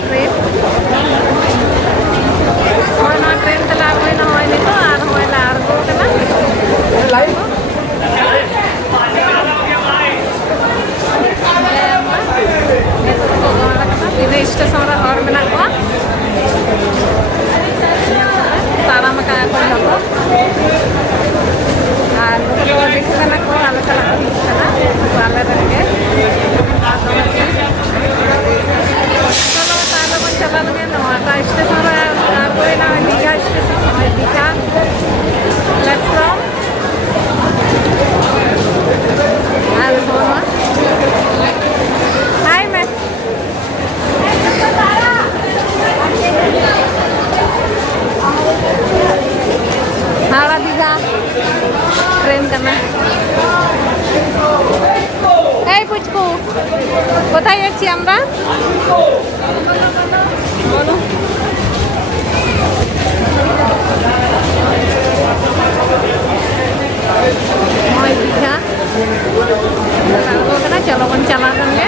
Train train चला नितो आड़गो station हर मेना ताराम को आले चला आले चलो ताले बन चला लगे नौटा station Digha station Digha platform हाय मैं हावड़ा दीघा ट्रेन करना এই পুচকু কোথায় যাচ্ছি আমরা বলো मैं दीघा चलो बन चला देंगे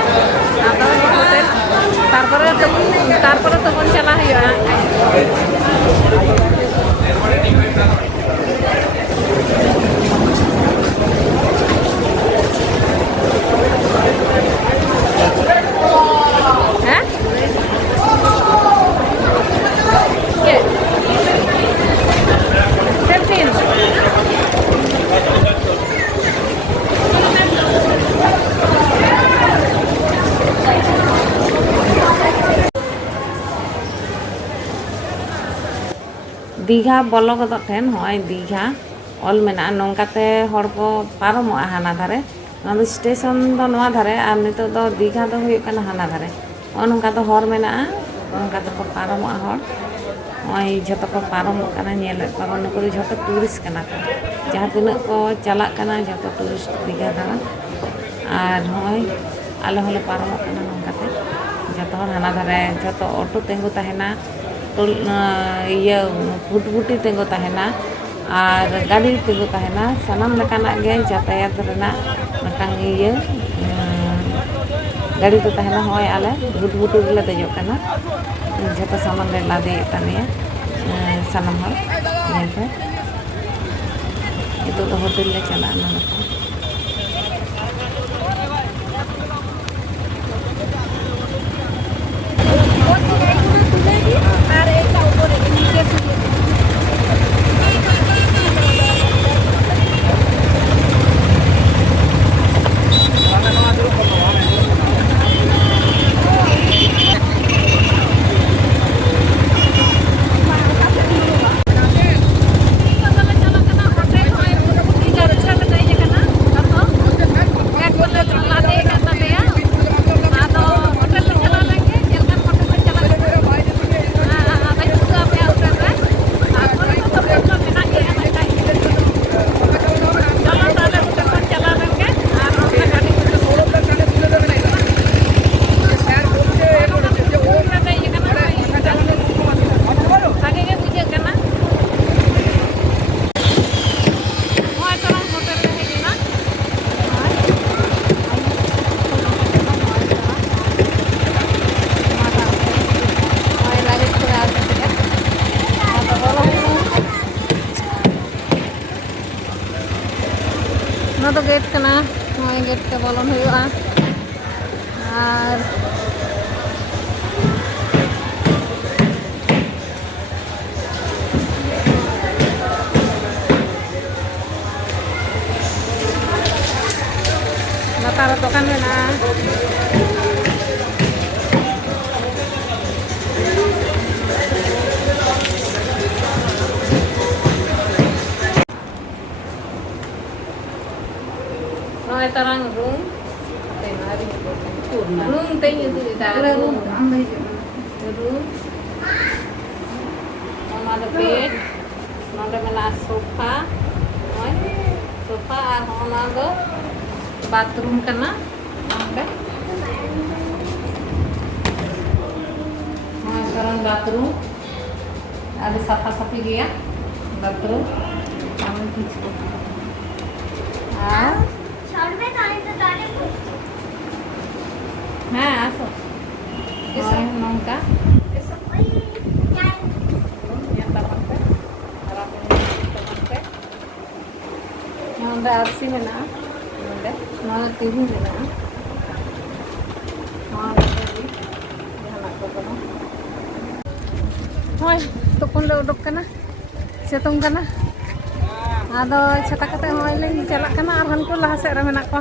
होटेल तो बन चला है दीघा ब्लॉक ठेन हय दीघा ऑल मेना नौकाते हर को पारमो हाना धारे स्टेशन दो नवा धारे और नितो दो दीघा दो हुई कना हाना धारे नौका तो हर मेना नौका तो को पारमो हर हय जतो को पारमो कना नेले पाबो नुको जतो टूरिस्ट कना को जहाँ तिना को चला कना जतो टूरिस्ट दीघा दारा और हय आले हले पारमो कना नौकाते जतो हर हाना धारे जतो ऑटो तेंगु ताहेना iya फुटफुटी तेंगो तहना और गाड़ी तेंगो तहना सानाम लेकाना गे यातायात रेना मतंग iya गाड़ी तो तहना होय आले फुटफुटी गले देजो कना जतो सामान ले लादे तनिया सानाम हर नेते itu तो होटल ले चला ना तो गेट कना गेट के बोलन हुआ और latar tokan na tarang room room teng itu kita room ada bed ada mana sofa sofa और ada bathroom kana ada sekarang bathroom ada safa-safi dia bathroom kami kisah हाँ आसो nongka. Yang taman teh. Harap taman teh. Yang ada arsi mana? Ada. Mana TV mana? Hoy, tukun le uduk kana. Situng kana. Ado cetak kate hoy le jalak kana arhan ko laha sed re menak ko.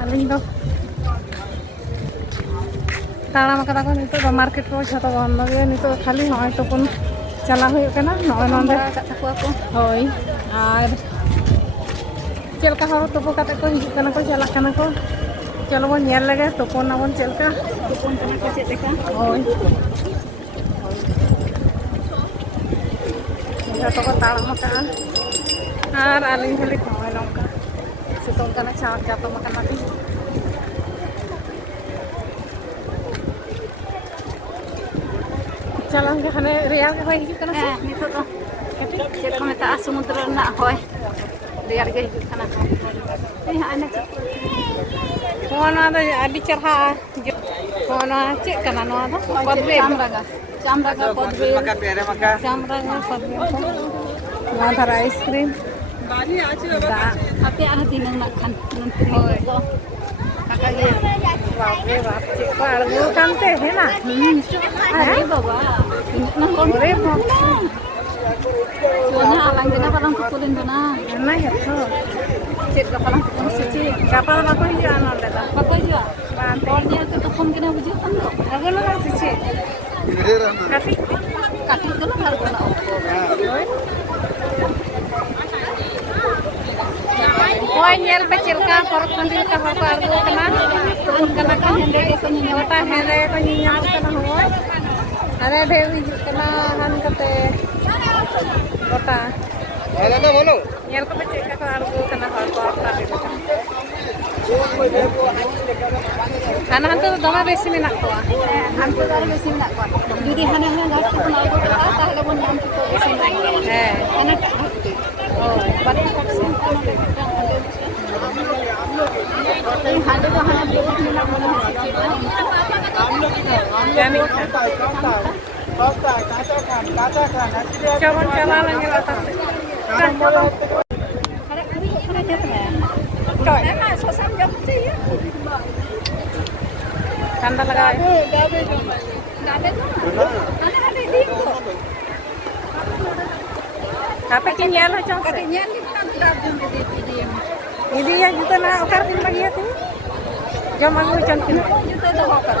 Aling do. Taram kata ko nitu do market ko jhato bondo ge nitu khali hoy tukun chala huyuk kana noy nonde kataku aku. Hoy. Ar chelka hor tupu kate ko hijuk kana ko jalak kana ko. Chalo bon nyel lege tukun abon chelka. Tukun kana ko chet leka. Hoy. Jatuh ke talang makan, aling beli kau nongka, situng kana cawak jatuh makan lagi. Jalan ke sana Riau ke hijau kana? Itu tuh, kita kami tak semudra nak hoy, Riau ke hijau kana. Anak. Mana ada adi cerah, mana cek kana no ada? Kodbe. Jamraga kodbe. Jamraga kodbe. Mana ice cream? Tapi ada tinggal makan nanti itu. Kakaknya. Wah, cik argo kan teh, na? Ada bawa. Nangkon. Soalnya alang dina parang kukulin dina. Enak ya tuh. Cik parang kukulin suci. Kapan aku jual nolde dah? Apa jual? Orangnya itu tuh kena bujur kan lo. Aku nolak suci. Kati itu lo harus kena. Wah nyel pecil ka korok nanti ka harus argo kena. Turun kena kan hende ko nyinyal ta hende ko nyinyal kena hoy. Ada dewi kena han kate. Kota. Ada na bolo. Nyel ko pecil ka argo kena harus ta de. Karena hantu doma besi menak ko. Hantu doma besi menak ko. Jadi hana gas ko na ko ta tahle bon nam ko besi menak. Hana ka. Oh, bari ko sen ko na de ka. Ini hana to hana besi menak ko. Yani Cawan cala lagi atas. Kanda lagay. Kape kinyal aja. Kinyal ini ya juta na ukar din lagi itu. Jam aku cantik. Juta dah ukar.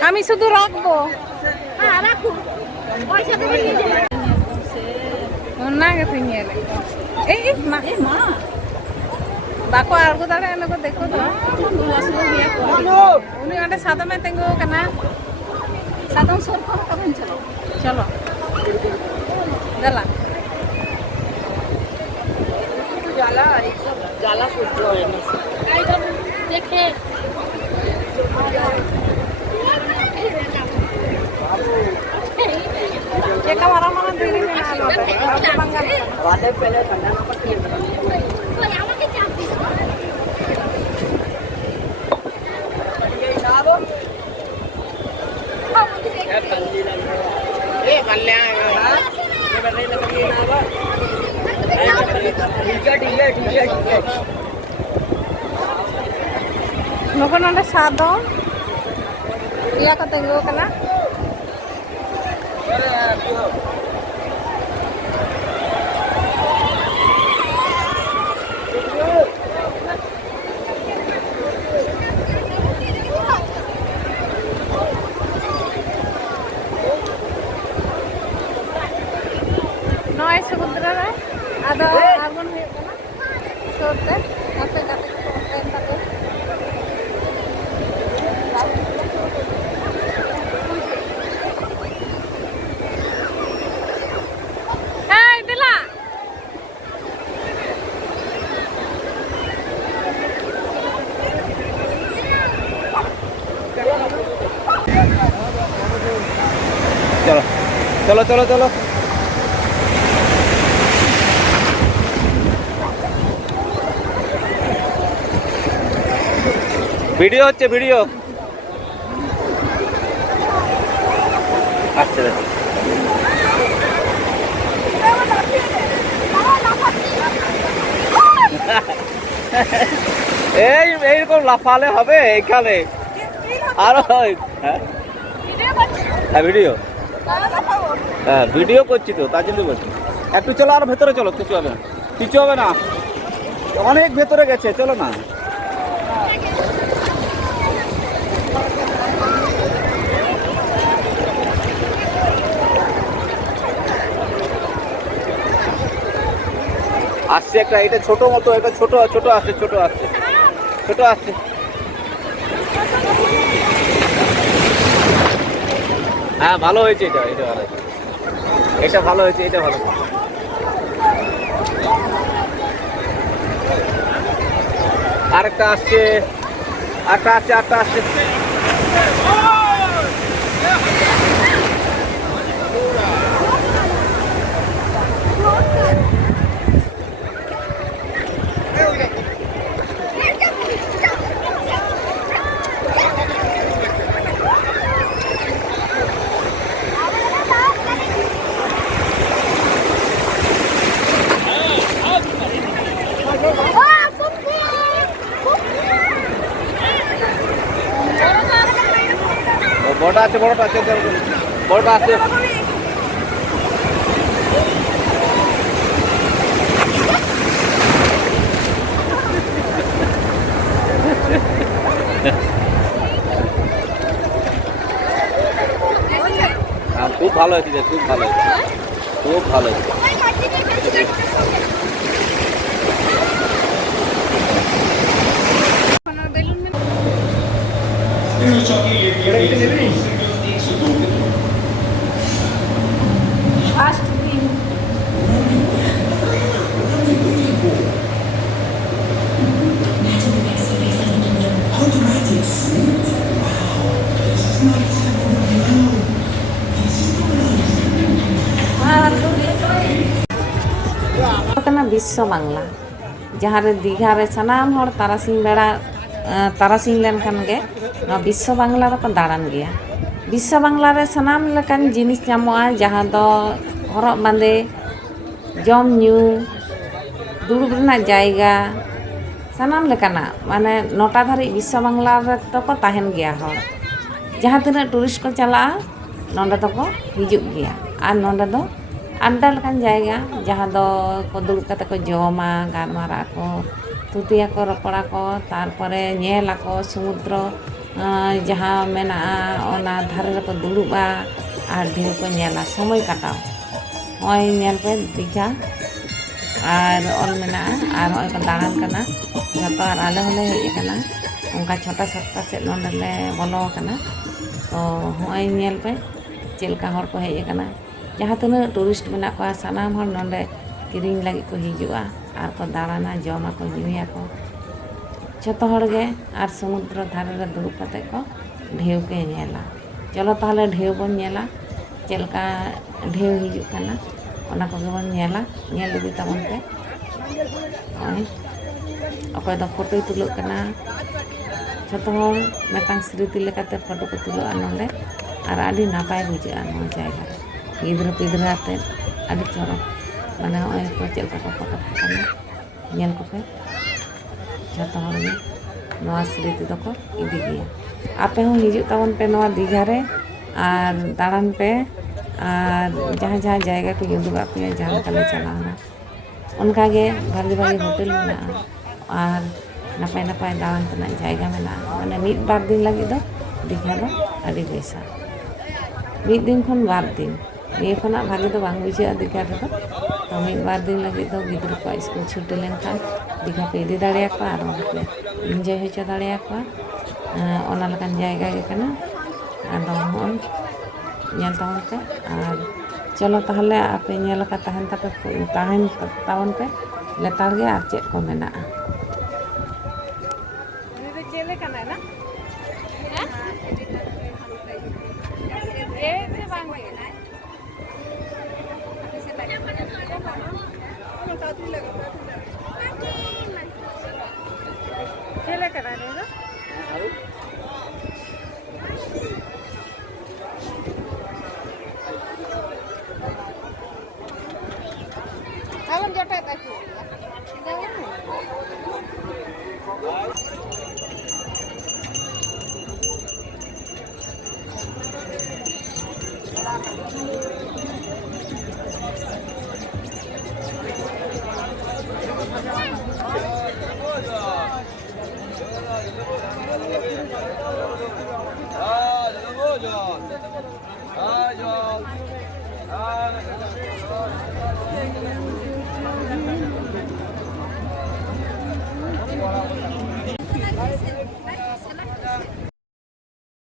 Kami sudah rakbo. Rakbo. Paisa kami ni. Mana ke punya ni? Ma. Bako argo dale ane ko dekho to. Uni ande sada mein tengo kana. Sadam sor ko kabin chalo. Chalo. Dala. जाला एक सब जाला फूट लो है इधर देखे ये का मारा मारा देरी में ना होता है बंगाल वाले पहले ठंडा ना पड़ती है तो यहाँ के चापी ये डालो ये कल्याण ये बदले लगी ना बा ठीक है Nuko nonde sado iya ko tengo kana noy samudra ra ada arbon huyuk kana sote kape kate ko kate चलो ভিডিও হচ্ছে ভিডিও। আচ্ছা এইরকম লাফালে হবে এইখানে আর হ্যাঁ ভিডিও, হ্যাঁ ভিডিও করছি তো তার জন্য বলছি। একটু চলো আর ভেতরে চলো, কিছু হবে না, কিছু হবে না, অনেক ভেতরে গেছে, চলো না। আসছে একটা, এটা ছোট মতো, এটা ছোট ছোট আসছে, ছোট আসছে, ছোট আসছে। হ্যাঁ ভালো হয়েছে, এটা এটা ভালো হয়েছে, এটা ভালো হয়েছে, এটা ভালো। আরেকটা আসছে, আরেকটা আসছে, আরেকটা আসছে। বড়টা আছে, বড়টা আছে, বড়টা আছে। খুব ভালো হয়েছে, খুব ভালো হয়েছে, খুব ভালো হয়েছে। বিশ্বো বাংলা যাহারে দীঘারে সানাম হড় তারাসিং বেড়া তারাসিং লেনখান গে বিশ্বো বাংলা দো দাঁড়ান गया। বিশ্বো বাংলা রে সানাম লেকাन জিনিস ᱧᱟᱢᱚᱜᱼᱟ ᱡᱟᱦᱟᱸ ᱫᱚ ᱦᱚᱨᱚᱜ ᱵᱟᱸᱫᱮ, ᱡᱚᱢ ᱧᱩ, ᱫᱩᱲᱩᱵ ᱨᱮᱱᱟᱜ ᱡᱟᱭᱜᱟ, ᱥᱟᱱᱟᱢ ᱞᱮᱠᱟᱱᱟᱜ ᱢᱟᱱᱮ ᱱᱚᱴᱟ ᱫᱷᱟᱹᱨᱤᱡ ᱵᱤᱥᱥᱚ ᱵᱟᱝᱞᱟ ᱨᱮᱫᱚ ᱠᱚ ᱛᱟᱦᱮᱱ ᱜᱮᱭᱟ ᱦᱚᱲ। ᱡᱟᱦᱟᱸ ᱛᱤᱱᱟᱹᱜ ᱴᱩᱨᱤᱥᱴ ᱠᱚ ᱪᱟᱞᱟᱜᱼᱟ ᱱᱚᱰᱮ ᱫᱚᱠᱚ ᱦᱤᱡᱩᱜ ᱜᱮᱭᱟ। ᱟᱨ ᱱᱚᱰᱮ ᱫᱚ আড্ডা লেকান জায়গা ᱡᱟᱦᱟᱸ ᱫᱚ ᱠᱚ ᱫᱩᱲᱩᱵ ᱠᱟᱛᱮ ᱠᱚ ᱡᱚᱢᱟ, ᱜᱟᱞᱢᱟᱨᱟᱜ ᱟᱠᱚ, ᱛᱷᱩᱛᱤᱭᱟᱠᱚ, ᱨᱚᱯᱚᱲᱟᱠᱚ, ᱛᱟᱨᱯᱚᱨᱮ ᱧᱮᱞᱟᱠᱚ ᱥᱩᱢᱩᱫᱨᱚ ᱡᱟᱦᱟᱸ ᱢᱮᱱᱟᱜᱼᱟ ᱚᱱᱟ ᱫᱷᱟᱨᱮ ᱨᱮᱠᱚ ᱫᱩᱲᱩᱵᱼᱟ ᱟᱨ ᱰᱷᱮᱣ ᱠᱚ ᱧᱮᱞᱟ, ᱥᱚᱢᱚᱭ ᱠᱟᱴᱟᱣ। ᱱᱚᱜᱼᱚᱭ ᱧᱮᱞ ᱯᱮ ᱫᱤᱜᱷᱟ আর অল মেনাᱜᱼᱟ আর ᱱᱚᱜᱼᱚᱭ ᱠᱚ ᱫᱟᱬᱟᱱ ᱠᱟᱱᱟ ᱡᱷᱚᱛᱚ। ᱟᱨ ᱟᱞᱮ ᱦᱚᱸᱞᱮ ᱦᱮᱡ ᱟᱠᱟᱱᱟ ᱚᱱᱠᱟ 6টা 7টা ᱥᱮᱫ ᱱᱚᱰᱮ ᱞᱮ ᱵᱚᱞᱚ ᱟᱠᱟᱱᱟ। ᱛᱚ ᱱᱚᱜᱼᱚᱭ ᱧᱮᱞ ᱯᱮ ᱪᱮᱫ ᱞᱮᱠᱟ ᱦᱚᱲ ᱠᱚ ᱦᱮᱡ ᱟᱠᱟᱱᱟ। ᱡᱟᱦᱟᱸ ᱛᱤᱱᱟᱹᱜ ᱴᱩᱨᱤᱥᱴ ᱢᱮᱱᱟᱜ ᱠᱚᱣᱟ ᱥᱟᱱᱟᱢ ᱦᱚᱲ ᱱᱚᱰᱮ ᱠᱤᱨᱤᱧ ᱞᱟᱹᱜᱤᱫ ᱠᱚ ᱦᱤᱡᱩᱜᱼᱟ ᱟᱨ ᱠᱚ ᱫᱟᱬᱟᱱᱟ, ᱡᱚᱢᱟᱠᱚ, ᱧᱩᱭᱟᱠᱚ ᱡᱷᱚᱛᱚ ᱦᱚᱲ ᱜᱮ। ᱟᱨ ᱥᱚᱢᱩᱫᱨᱚ ᱫᱷᱟᱨᱮ ᱨᱮ ᱫᱩᱲᱩᱵ ᱠᱟᱛᱮ ko ᱰᱷᱮᱣ ᱠᱚ ᱧᱮᱞᱟ। চলো তাহলে ঢেউ বন ᱧᱮᱞᱟ ᱪᱮᱫ ᱞᱮᱠᱟ ঢেউ ᱦᱤᱡᱩᱜ ᱠᱟᱱᱟ ᱚᱱᱟ ᱠᱚᱜᱮ ᱵᱚᱱ ᱧᱮᱞᱟ। ᱧᱮᱞ ᱤᱫᱤ ᱛᱟᱵᱚᱱ ᱯᱮ। ᱱᱚᱜᱼᱚᱭ ᱚᱠᱚᱭ ᱫᱚ ᱯᱷᱳᱴᱳᱭ ᱛᱩᱞᱟᱹᱜ ᱠᱟᱱᱟ, ᱡᱷᱚᱛᱚ ᱦᱚᱲ ᱢᱤᱫᱴᱟᱝ ᱥᱨᱤᱛᱤ ᱞᱮᱠᱟᱛᱮ ᱯᱷᱳᱴᱳ ᱠᱚ ᱛᱩᱞᱟᱹᱜᱼᱟ ᱱᱚᱰᱮ। ᱟᱨ ᱟᱹᱰᱤ ᱱᱟᱯᱟᱭ ᱵᱩᱡᱷᱟᱹᱜᱼᱟ ᱱᱚᱣᱟ ᱡᱟᱭᱜᱟ ᱨᱮ, ᱜᱤᱫᱽᱨᱟᱹ ᱯᱤᱫᱽᱨᱟᱹ ᱟᱛᱮ ᱟᱹᱰᱤ ᱪᱚᱨᱚᱠ। ᱢᱟᱱᱮ ᱱᱚᱜᱼᱚᱭ ᱠᱚ ᱪᱮᱫ ᱞᱮᱠᱟ ᱠᱚ ᱯᱷᱳᱴᱳ ᱠᱟᱱᱟ ᱧᱮᱞ ᱠᱚᱯᱮ। ᱡᱷᱚᱛᱚ ᱦᱚᱲ ᱜᱮ ᱱᱚᱣᱟ ᱥᱨᱤᱛᱤ ᱫᱚᱠᱚ ᱤᱫᱤ ᱜᱮᱭᱟ। ᱟᱯᱮ ᱦᱚᱸ ᱦᱤᱡᱩᱜ ᱛᱟᱵᱚᱱ ᱯᱮ ᱱᱚᱣᱟ ᱫᱤᱜᱷᱟ ᱨᱮ ᱟᱨ ᱫᱟᱬᱟᱱ ᱯᱮ। ᱟᱨ ᱡᱟᱦᱟᱸ ᱡᱟᱦᱟᱸ ᱡᱟᱭᱜᱟ ᱠᱚᱧ ᱩᱫᱩᱜᱟᱜ ᱯᱮᱭᱟ ᱡᱟᱦᱟᱸ ᱞᱮᱠᱟ ᱞᱮ ᱪᱟᱞᱟᱣᱱᱟ ᱚᱱᱠᱟᱜᱮ ᱵᱷᱟᱜᱮ ᱵᱷᱟᱜᱮ ᱦᱳᱴᱮᱞ ᱢᱮᱱᱟᱜᱼᱟ ᱟᱨ ᱱᱟᱯᱟᱭ ᱱᱟᱯᱟᱭ ᱫᱟᱬᱟᱱ ᱛᱮᱱᱟᱜ ᱡᱟᱭᱜᱟ ᱢᱮᱱᱟᱜᱼᱟ। ᱢᱟᱱᱮ 1-2 ᱫᱤᱱ ᱞᱟᱹᱜᱤᱫ ᱫᱚ ᱫᱤᱜᱷᱟ ᱫᱚ ᱟᱹᱰᱤ ᱵᱮᱥᱟ। 1 দিন ᱠᱷᱚᱱ 2 দিন ᱱᱤᱭᱟᱹ ᱠᱷᱚᱱᱟᱜ ᱵᱷᱟᱜᱮ ᱫᱚ ᱵᱟᱝ ᱵᱩᱡᱷᱟᱹᱜᱼᱟ ᱫᱤᱜᱷᱟ ᱨᱮᱫᱚ। ᱛᱚ 1-2 দিন ᱞᱟᱹᱜᱤᱫ ᱫᱚ ᱜᱤᱫᱽᱨᱟᱹ ᱠᱚᱣᱟᱜ ᱥᱠᱩᱞ ᱪᱷᱩᱴᱤ ᱞᱮᱱᱠᱷᱟᱱ ᱫᱤᱜᱷᱟ ᱯᱮ ᱤᱫᱤ ᱫᱟᱲᱮᱭᱟᱠᱚᱣᱟ ᱟᱨ ᱚᱸᱰᱮ ᱯᱮ ᱮᱱᱡᱚᱭ ᱦᱚᱪᱚ ᱫᱟᱲᱮᱭᱟᱠᱚᱣᱟ। ᱚᱱᱟ ᱞᱮᱠᱟᱱ ᱡᱟᱭᱜᱟ ᱜᱮ ᱠᱟᱱᱟ। ᱟᱫᱚ ᱱᱚᱜᱼᱚᱭ ᱧᱮᱞ ᱛᱟᱵᱚᱱ ᱯᱮ ᱟᱨ চলো তাহলে আপে ᱧᱮᱞ ᱟᱠᱟ ᱛᱟᱦᱮᱱ ᱛᱟᱵᱚᱱ ᱯᱮ ᱞᱮᱛᱟᱲ ᱜᱮ ᱟᱨ ᱪᱮᱫ ᱠᱚ ᱢᱮᱱᱟᱜᱼᱟ।